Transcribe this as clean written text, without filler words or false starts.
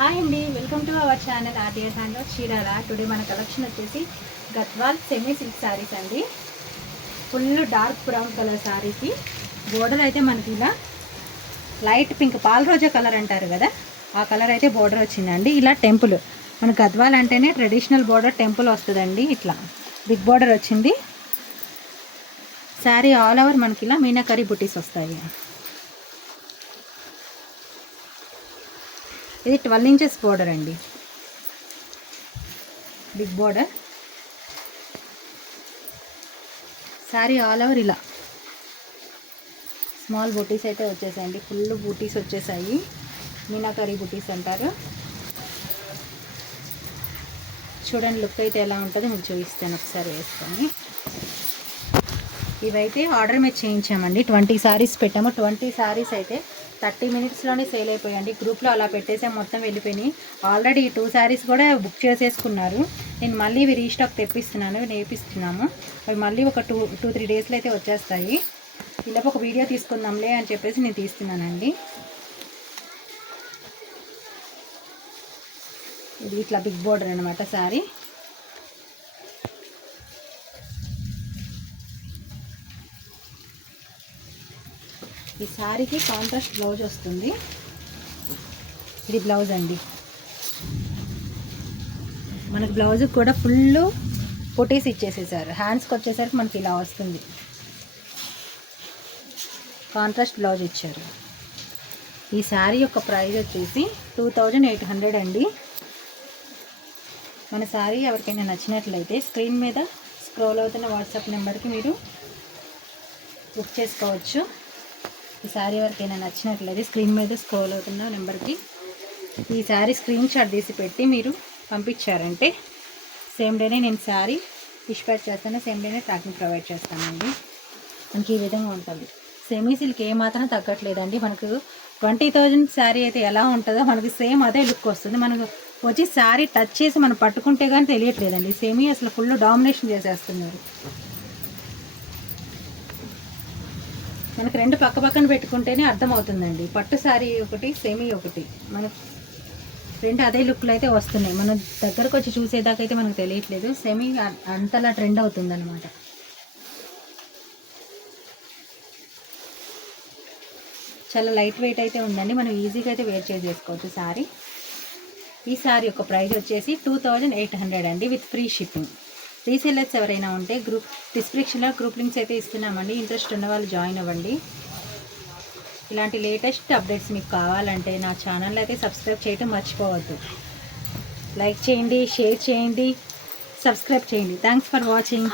Hi అండి, welcome to our channel RTR handloom Chirala. Today మన collection వచ్చేసి గద్వాల్ సెమీ సిల్క్ శారీస్ అండి. ఫుల్ డార్క్ బ్రౌన్ కలర్ శారీకి బోర్డర్ అయితే మనకి ఇలా లైట్ పింక్ పాల రోజా కలర్ అంటారు కదా, ఆ కలర్ అయితే బోర్డర్ వచ్చిందండి. ఇలా టెంపుల్ మన గద్వాల్ అంటేనే ట్రెడిషనల్ బోర్డర్ టెంపుల్ వస్తుందండి. ఇట్లా బిగ్ బోర్డర్ వచ్చింది. శారీ ఆల్ ఓవర్ మనకి ఇలా మీనాకరీ బుటీస్ వస్తాయి. ఇది 12 ఇంచెస్ బోర్డర్ అండి, big border. Sari all over ఇలా స్మాల్ బూటీస్ అయితే వచ్చేసాయండి. ఫుల్ బూటీస్ వచ్చేసాయి, మీనాకరీ బూటీస్ అంటారు. చూడండి లుక్ అయితే ఎలా ఉంటుందో మీకు చూపిస్తాను ఒకసారి వేసుకొని. ఇవైతే ఆర్డర్ మీద చేయించామండి. 20 శారీస్ పెట్టాము. 20 శారీస్ అయితే 30 మినిట్స్లోనే సేల్ అయిపోయాయండి. గ్రూప్లో అలా పెట్టేసే మొత్తం వెళ్ళిపోయినాయి. ఆల్రెడీ 2 శారీస్ కూడా బుక్ చేసేసుకున్నారు. నేను మళ్ళీ ఇవి రీస్టాక్ తెప్పిస్తున్నాను, నేర్పిస్తున్నాము. అవి మళ్ళీ ఒక 2-3 డేస్లో అయితే వచ్చేస్తాయి. ఇలా ఒక వీడియో తీసుకుందాంలే అని చెప్పేసి నేను తీస్తున్నానండి. ఇది ఇట్లా బిగ్ బోర్డర్ అనమాట శారీ. ఈ శారీకి కాంట్రాస్ట్ బ్లౌజ్ వస్తుంది. ఇది బ్లౌజ్ అండి. మనకి బ్లౌజ్ కూడా ఫుల్ పొటీస్ ఇచ్చేసేసారు. హ్యాండ్స్కి వచ్చేసరికి మనకి ఇలా వస్తుంది. కాంట్రాస్ట్ బ్లౌజ్ ఇచ్చారు. ఈ శారీ యొక్క ప్రైస్ వచ్చేసి 2800 అండి. మన శారీ ఎవరికైనా నచ్చినట్లయితే స్క్రీన్ మీద స్క్రోల్ అవుతున్న వాట్సాప్ నెంబర్కి మీరు బుక్ చేసుకోవచ్చు. ఈ శారీ ఎవరికైనా నచ్చినట్లయితే స్క్రీన్ మీద స్క్రోల్ అవుతున్న నెంబర్కి ఈ శారీ స్క్రీన్ షాట్ తీసి పెట్టి మీరు పంపించారంటే సేమ్ డేనే నేను శారీ డిస్పాచ్ చేస్తాను, సేమ్ డేనే ట్రాకింగ్ ప్రొవైడ్ చేస్తానండి. మనకి ఈ విధంగా ఉంటుంది. సెమీ సిల్క్ ఏమాత్రం తగ్గట్లేదండి. మనకు 20,000 శారీ అయితే ఎలా ఉంటుందో మనకి సేమ్ అదే లుక్ వస్తుంది. మనకు వచ్చి శారీ టచ్ చేసి మనం పట్టుకుంటే కానీ తెలియట్లేదండి. సెమీ అసలు ఫుల్ డామినేషన్ చేసేస్తున్నారు. మనకు రెండు పక్క పక్కన పెట్టుకుంటేనే అర్థమవుతుందండి. పట్టు శారీ ఒకటి, సెమీ ఒకటి, మనకు రెండు అదే లుక్లు అయితే వస్తున్నాయి. మనం దగ్గరకు వచ్చి చూసేదాకా అయితే మనకు తెలియట్లేదు. సెమీ అంతలా ట్రెండ్ అవుతుంది అనమాట. చాలా లైట్ వెయిట్ అయితే ఉందండి. మనం ఈజీగా అయితే వేర్ చేసేసుకోవచ్చు శారీ. ఈ శారీ యొక్క ప్రైస్ వచ్చేసి 2800 అండి, విత్ ఫ్రీ షిప్పింగ్. రీసేలర్స్ ఎవరైనా ఉంటే డిస్క్రిప్షన్లో గ్రూప్ లింక్స్ అయితే ఇస్తున్నామండి. ఇంట్రెస్ట్ ఉన్న వాళ్ళు జాయిన్ అవ్వండి. ఇలాంటి లేటెస్ట్ అప్డేట్స్ మీకు కావాలంటే నా ఛానల్ అయితే సబ్స్క్రైబ్ చేయడం మర్చిపోవద్దు. లైక్ చేయండి, షేర్ చేయండి, సబ్స్క్రైబ్ చేయండి. Thanks for watching.